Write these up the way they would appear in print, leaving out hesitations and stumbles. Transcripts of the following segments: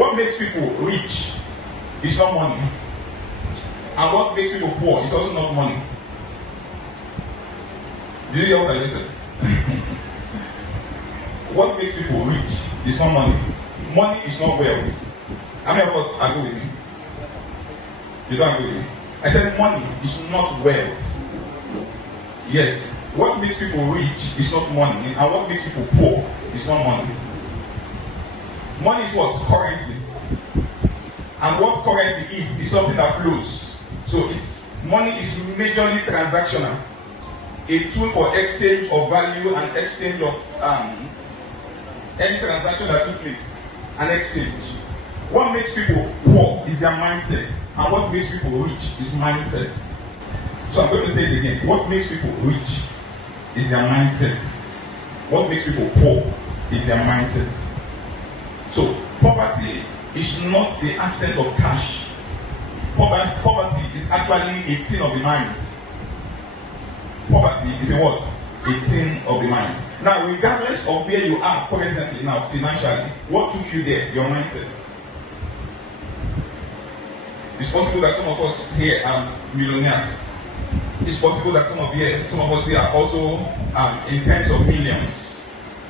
What makes people rich is not money. And what makes people poor is also not money. Did you hear what I said? What makes people rich is not money. Money is not wealth. How many of us agree with me? You don't agree with me? I said money is not wealth. Yes. What makes people rich is not money. And what makes people poor is not money. Money is what? Currency. And what currency is something that flows. So money is majorly transactional. A tool for exchange of value and exchange of any transaction that took place. An exchange. What makes people poor is their mindset. And what makes people rich is mindset. So I'm going to say it again. What makes people rich is their mindset. What makes people poor is their mindset. So poverty is not the absence of cash. Poverty is actually a thing of the mind. Poverty is a what? A thing of the mind. Now, regardless of where you are presently now, financially, what took you there? Your mindset. It's possible that some of us here are millionaires. It's possible that some of us here are also in tens of millions.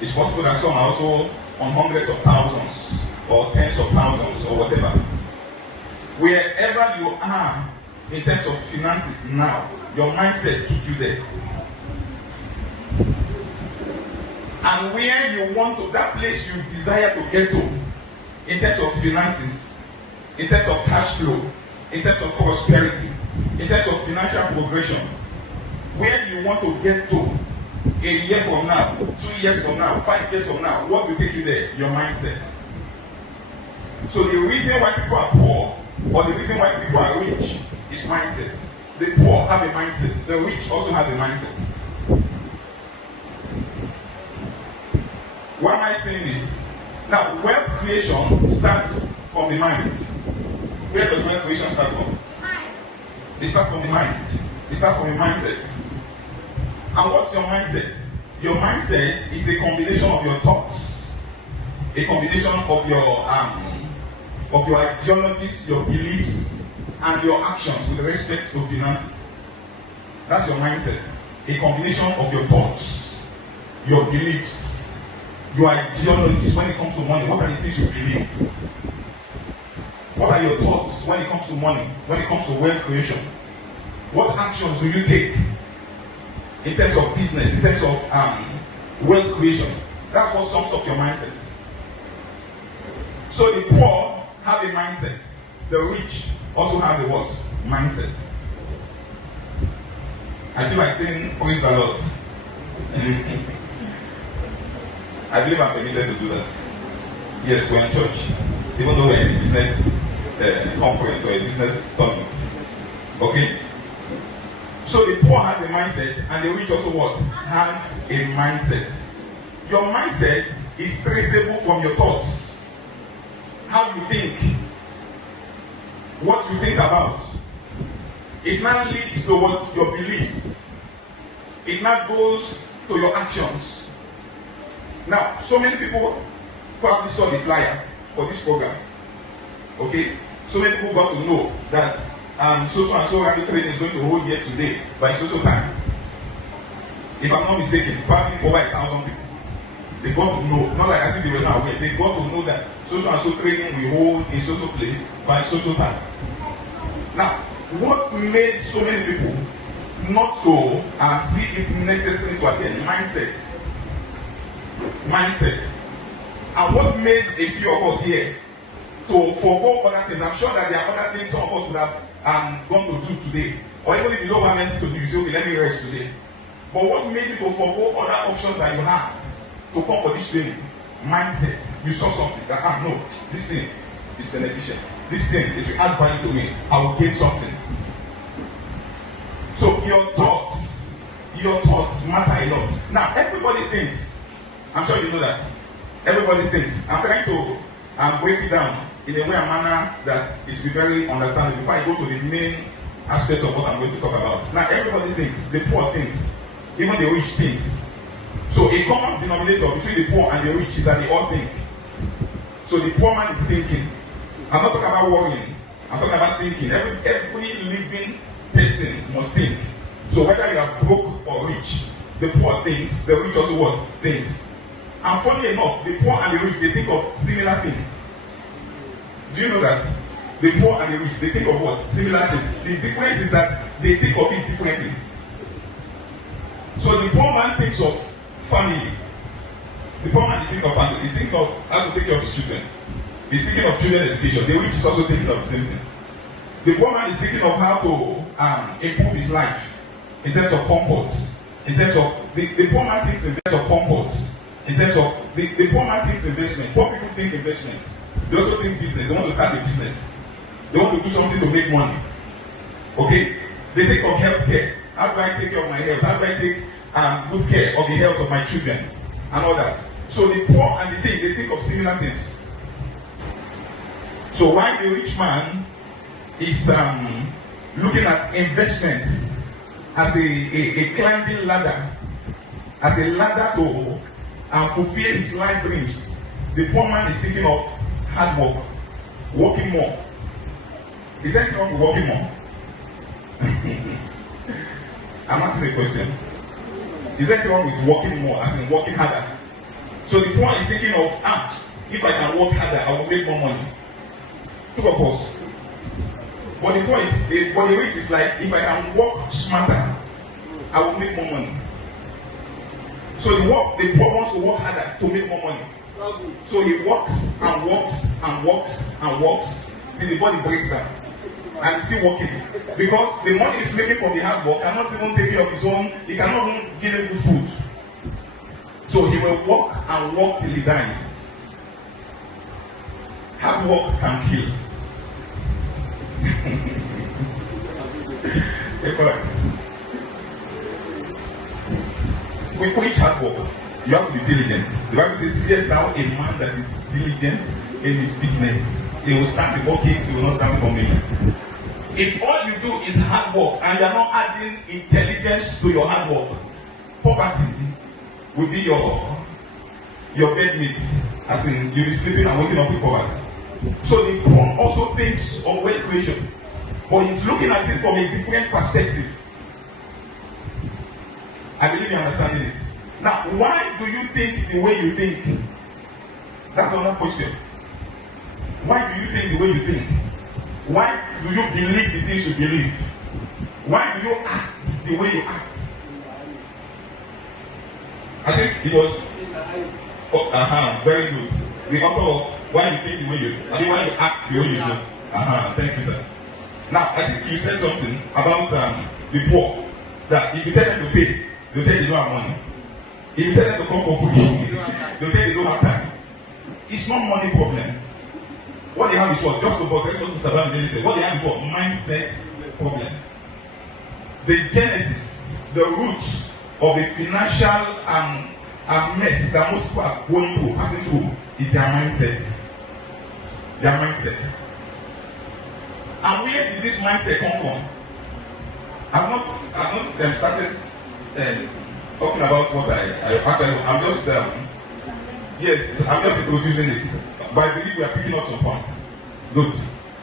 It's possible that some are also on hundreds of thousands or tens of thousands or whatever. Wherever you are in terms of finances now, your mindset took you there. And where you want to, that place you desire to get to, in terms of finances, in terms of cash flow, in terms of prosperity, in terms of financial progression, where you want to get to a year from now, 2 years from now, 5 years from now, what will take you there? Your mindset. So the reason why people are poor, or the reason why people are rich, is mindset. The poor have a mindset. The rich also has a mindset. Why am I saying this? Now, wealth creation starts from the mind. Where does wealth creation start from? It starts from the mind. It starts from the mindset. And what's your mindset? Your mindset is a combination of your thoughts, a combination of your ideologies, your beliefs, and your actions with respect to finances. That's your mindset. A combination of your thoughts, your beliefs, your ideologies when it comes to money. What are the things you believe? What are your thoughts when it comes to money, when it comes to wealth creation? What actions do you take in terms of business, in terms of wealth creation? That's what sums up your mindset. So the poor have a mindset. The rich also has a what? Mindset. I feel like saying praise the Lord. I believe I'm permitted to do that. Yes, we're in church. Even though we're in a business conference or a business summit. Okay? So the poor has a mindset and the rich also what? Has a mindset. Your mindset is traceable from your thoughts. How you think. What you think about. It now leads to what your beliefs. It now goes to your actions. Now, so many people probably saw the flyer for this program. Okay? So many people got to know that so and so rabbit training is going to hold here today by so time. If I'm not mistaken, probably over 1,000 people. They got to know, not like as if they were not aware, they got to know that so and so training will hold in so place by so time. Now, what made so many people not to see it necessary to attend? Mindset. Mindset. And what made a few of us here to forego other things? I'm sure that there are other things some of us would have gone to do today. Or even if you don't have anything to do, you say, okay, let me rest today. But what made you to forego other options that you had to come for this training? Mindset. You saw something that, no, this thing is beneficial. This thing, if you add value to me, I will gain something. So your thoughts matter a lot. Now, everybody thinks, I'm sure you know that. Everybody thinks. I'm trying to break it down in a way and manner that is very understandable before I go to the main aspect of what I'm going to talk about. Now, everybody thinks. The poor thinks. Even the rich thinks. So a common denominator between the poor and the rich is that they all think. So the poor man is thinking. I'm not talking about worrying. I'm talking about thinking. Every living person must think. So whether you are broke or rich, the poor thinks, the rich also what? Thinks. And funny enough, the poor and the rich, they think of similar things. Do you know that? The poor and the rich, they think of what? Similar things. The difference is that they think of it differently. So the poor man thinks of family. The poor man is thinking of family. He's thinking of how to take care of his children. He's thinking of children's education. The rich is also thinking of the same thing. The poor man is thinking of how to improve his life in terms of comforts. In terms of the poor man thinks in terms of comforts. In terms of the poor man thinks investment. Poor people think investment. They also think business. They want to start a business. They want to do something to make money. Okay? They think of health care. How do I take care of my health? How do I take good care of the health of my children? And all that. So the poor and the thing, they think of similar things. So while the rich man is looking at investments as a climbing ladder, as a ladder to fulfill his life dreams, the poor man is thinking of hard work, working more. Is that wrong with working more? I'm asking a question. Is that wrong with working more, as in working harder? So the poor is thinking of, if I can work harder, I will make more money. Two of us. But the poor is, but the rich is like, if I can work smarter, I will make more money. So the poor wants to work harder to make more money. So he works and works and works and works till the body breaks down. And he's still working. Because the money he's making from the hard work cannot even take care of his own, he cannot even give him good food. So he will work and work till he dies. Hard work can kill. We preach hard work. You have to be diligent. The Bible says, "Seest thou a man that is diligent in his business? He will stand before kings, he will not stand before me." If all you do is hard work and you are not adding intelligence to your hard work, poverty will be your bedmate. As in, you'll be sleeping and waking up with poverty. So the poor also thinks of wealth creation, but he's looking at it from a different perspective. I believe you understand it. Now, why do you think the way you think? That's another question. Why do you think the way you think? Why do you believe the things you believe? Why do you act the way you act? I think it was very good. The author of why you think the way you do, why you act the way you do. Thank you, sir. Now, I think you said something about the poor. That if you tell them to pay, they'll tell you don't have money. If you tell them to come for food, they'll tell you don't have time. It's not money problem. What they have is what? Just to that's what Mr. Bamidele said. What they have is what? Mindset problem. The genesis, the roots of the financial mess that most people are going through, passing through, is their mindset. Their mindset. And where did this mindset come from? I've not started talking about what I actually, I'm just introducing it. But I believe we are picking up some points. Good.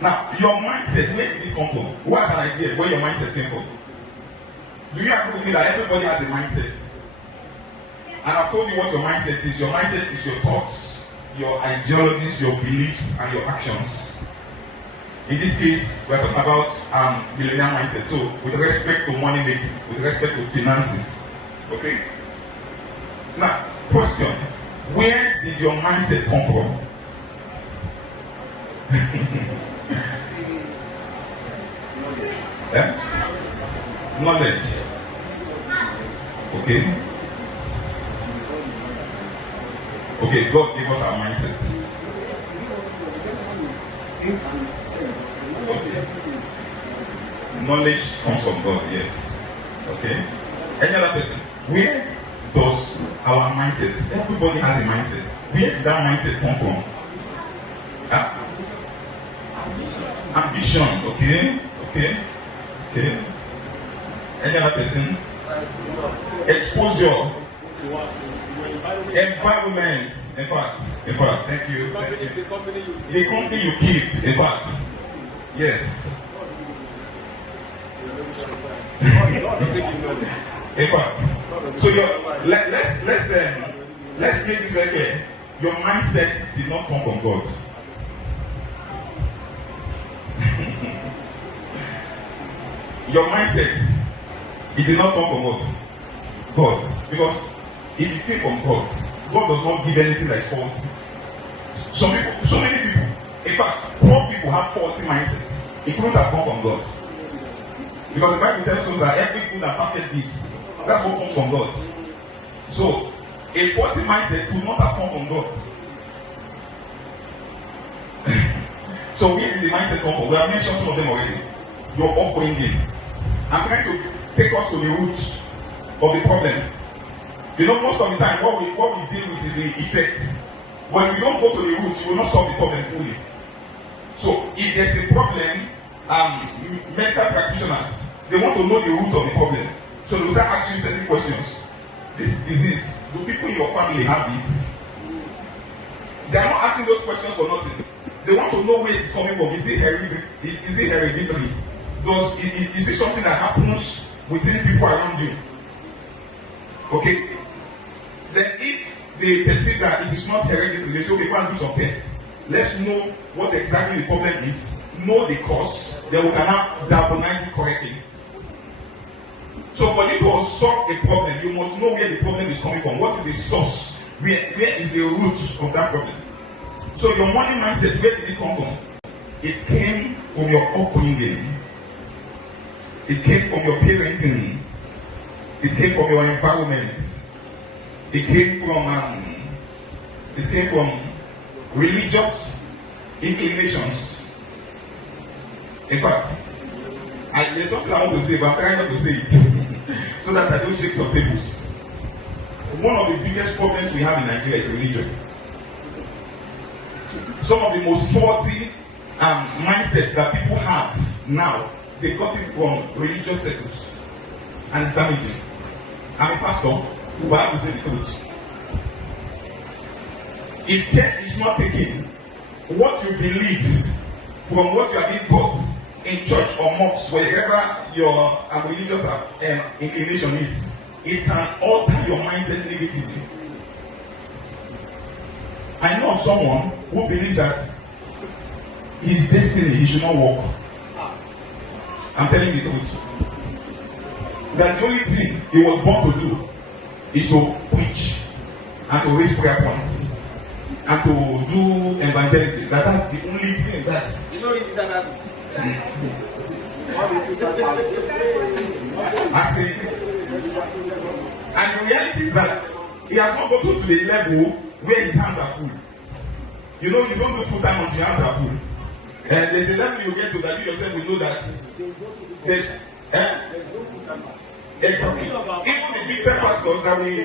Now, your mindset, where did it come from? Who has an idea where your mindset came from? Do you agree with me that everybody has a mindset? And I've told you what your mindset is. Your mindset is your thoughts, your ideologies, your beliefs, and your actions. In this case, we're talking about millionaire mindset. So, with respect to money making, with respect to finances. Okay? Now, question. Where did your mindset come from? Knowledge. Okay. Okay, God gave us our mindset. Okay. Knowledge comes from God, yes. Okay. Any other person? Where does our mindset? Everybody has a mindset. Where did that mindset come from? Ambition, okay. Any other person? Exposure. Environment, in fact. In fact, thank you. The company you keep. In fact, yes. In fact, so let's make this very clear. Your mindset did not come from God. Your mindset, it did not come from what? God. Because if it came from God, God does not give anything like faulty. So many people, in fact, poor people have faulty mindsets. It couldn't have come from God. Because the Bible tells us that every good and perfect gift, that's what comes from God. So, a faulty mindset could not have come from God. So where did the mindset come from? We have mentioned some of them already. Your upbringing. I'm trying to take us to the roots of the problem. You know, most of the time, what we deal with is the effect. When we don't go to the roots, we will not solve the problem fully. So, if there's a problem, medical practitioners, they want to know the root of the problem. So they'll start asking you certain questions. This disease, do people in your family have it? They are not asking those questions for nothing. They want to know where it's coming from. Is it hereditary? Is it something that happens within people around you? Okay? Then if they perceive that it is not hereditary, they say, okay, go and do some tests. Let's know what exactly the problem is, know the cause, then we can now diagnose it correctly. So for you to solve a problem, you must know where the problem is coming from. What is the source? Where is the root of that problem? So your money mindset, where did it come from? It came from your upbringing. It came from your parenting. It came from your environment. It came from religious inclinations. In fact, there's something I want to say, but I'm trying not to say it so that I don't shake some tables. One of the biggest problems we have in Nigeria is religion. Some of the most faulty mindsets that people have now, they got it from religious circles and it's damaging. I'm a pastor who I have to say the truth. If care is not taken, what you believe from what you are being taught in church or mosque, wherever your religious inclination is, it can alter your mindset negatively. I know of someone who believes that his destiny, he should not walk. I'm telling you the truth. That the only thing he was born to do is to preach and to raise prayer points and to do evangelism. That's the only thing that. I say, and the reality is that he has not gotten to the level where his hands are full. You know, you don't do full time until your hands are full. And there's a level you get to that you yourself will know that there's exactly. Even the big time pastors that they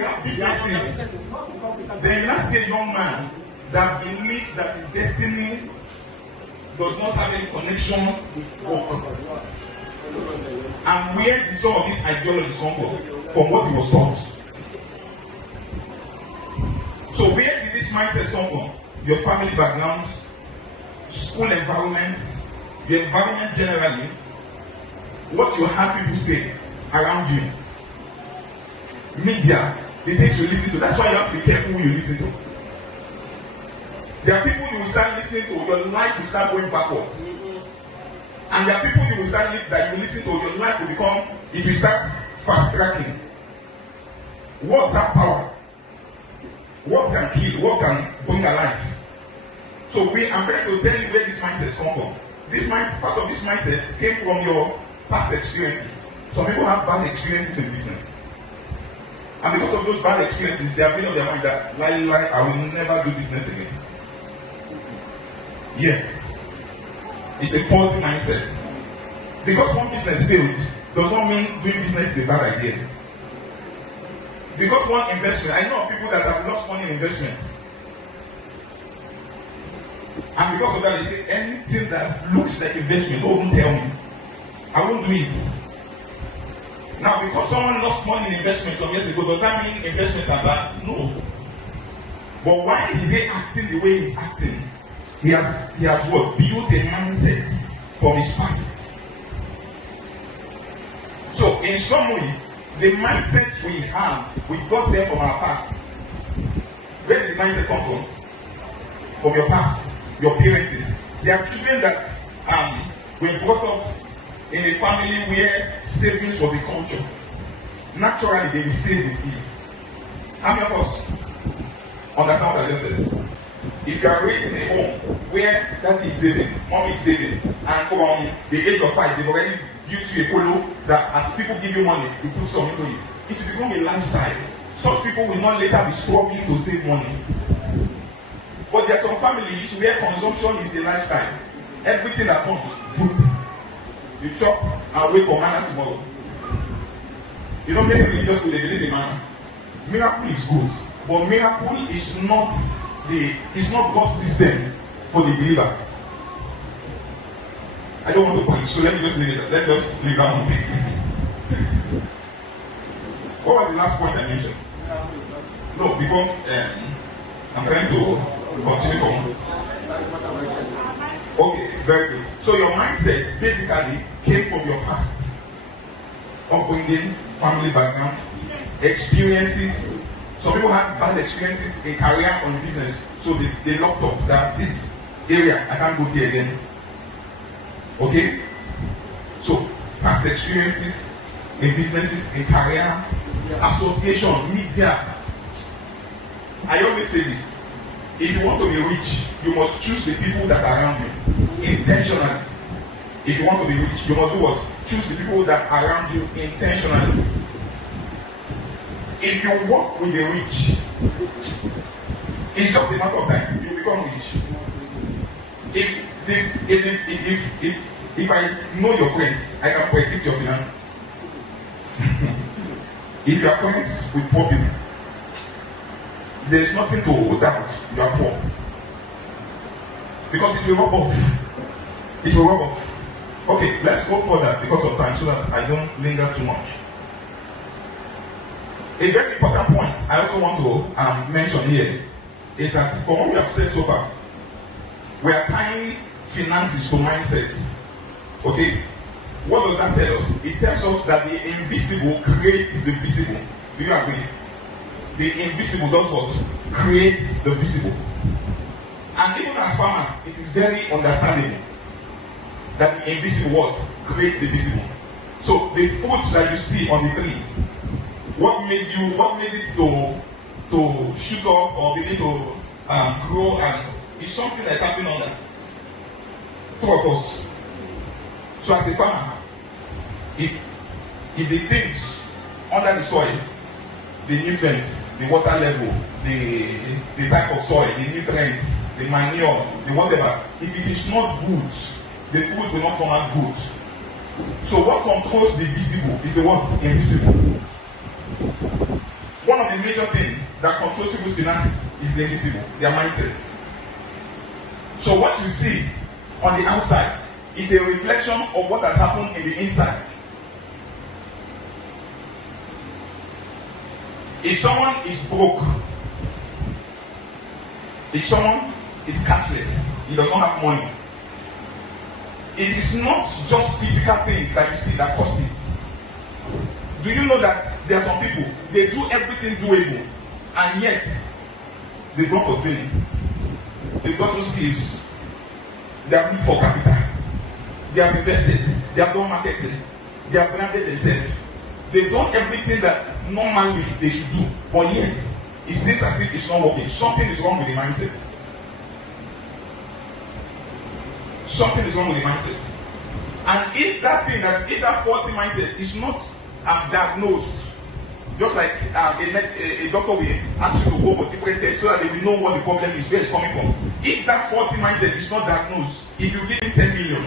have businesses, they not see a young man that believes that his destiny does not have any connection with work. And where did some of these ideologies come from? From what he was taught. So where did this mindset come from? Your family background, school environment, the environment generally, what you have people say around you, media, the things you listen to. That's why you have to be careful who you listen to. There are people you will start listening to, your life will start going backwards. And there are people you will start that you listen to, your life will become, if you start fast tracking. Words have power. Words can kill, what can bring alive. So I'm trying to tell you where this mindset come from. Part of this mindset came from your past experiences. Some people have bad experiences in business. And because of those bad experiences, they have made up their mind that I will never do business again. Yes. It's a faulty mindset. Because one business failed does not mean doing business is a bad idea. Because one investment, I know people that have lost money in investments. And because of that, they say anything that looks like investment, don't tell me. I won't do it. Now, because someone lost money in investment some years ago, does that mean investments are bad? No. But why is he acting the way he's acting? He has what? Built a mindset from his past. So in summary, the mindset we have, we got there from our past. Where did the mindset come from? From your past, your parenting. There are children that were brought up in a family where savings was a culture. Naturally, they will save with ease. How many of us understand what I just said? If you are raised in a home where dad is saving, mom is saving, and from the age of 5, they've already given you a polo that as people give you money, you put some into it. It will become a lifestyle. Such people will not later be struggling to save money. But there are some families where consumption is a lifestyle. Everything that comes, food. You chop and wait for manna tomorrow. You know, many religious people, they believe in manna. Miracle is good, but miracle is not God's system for the believer. I don't want to point, so let me just leave it. Let us leave that one. What was the last point I mentioned? No, before I'm trying to continue on. Okay, very good. So your mindset basically came from your past, upbringing, family background, experiences. Some people had bad experiences in career or in business, so they locked up that this area I can't go here again. Okay? So past experiences in businesses, in career, association, media. I always say this. If you want to be rich, you must choose the people that are around you intentionally. If you want to be rich, you must do what? Choose the people that are around you intentionally. If you work with the rich, it's just a matter of time. You become rich. If I know your friends, I can predict your finances. If you are friends with poor people, there's nothing to doubt. You are poor. Because it will rub off. It will rub off. Okay, let's go further because of time so that I don't linger too much. A very important point I also want to mention here is that from what we have said so far, we are tying finances to mindset. Okay? What does that tell us? It tells us that the invisible creates the visible. Do you agree? The invisible does what? Creates the visible. And even as farmers, it is very understandable that the invisible what? Creates the visible. So the fruit that you see on the tree, what made it to shoot up or begin to grow, and it's something that's happening on that. Two of us. So as a farmer, if the things under the soil, the nutrients, the water level, the type of soil, the nutrients, the manure, the whatever, if it is not good, the food will not come out good. So what controls the visible is the what? Invisible. One of the major things that controls people's finances is the invisible, their mindset. So what you see on the outside is a reflection of what has happened in the inside. If someone is broke, if someone is cashless, he does not have money, it is not just physical things that you see that cost it. Do you know that there are some people, they do everything doable, and yet they've gone for training, they've got no skills, they have need for capital, they have invested, they have done marketing, they have branded themselves, they've done everything that normally they should do, but yet it seems as if it's not working. Something is wrong with the mindset. Something is wrong with the mindset. And if that faulty mindset is not diagnosed, just like a doctor will ask you to go for different tests so that they will know what the problem is, where it's coming from. If that faulty mindset is not diagnosed, if you give him 10 million,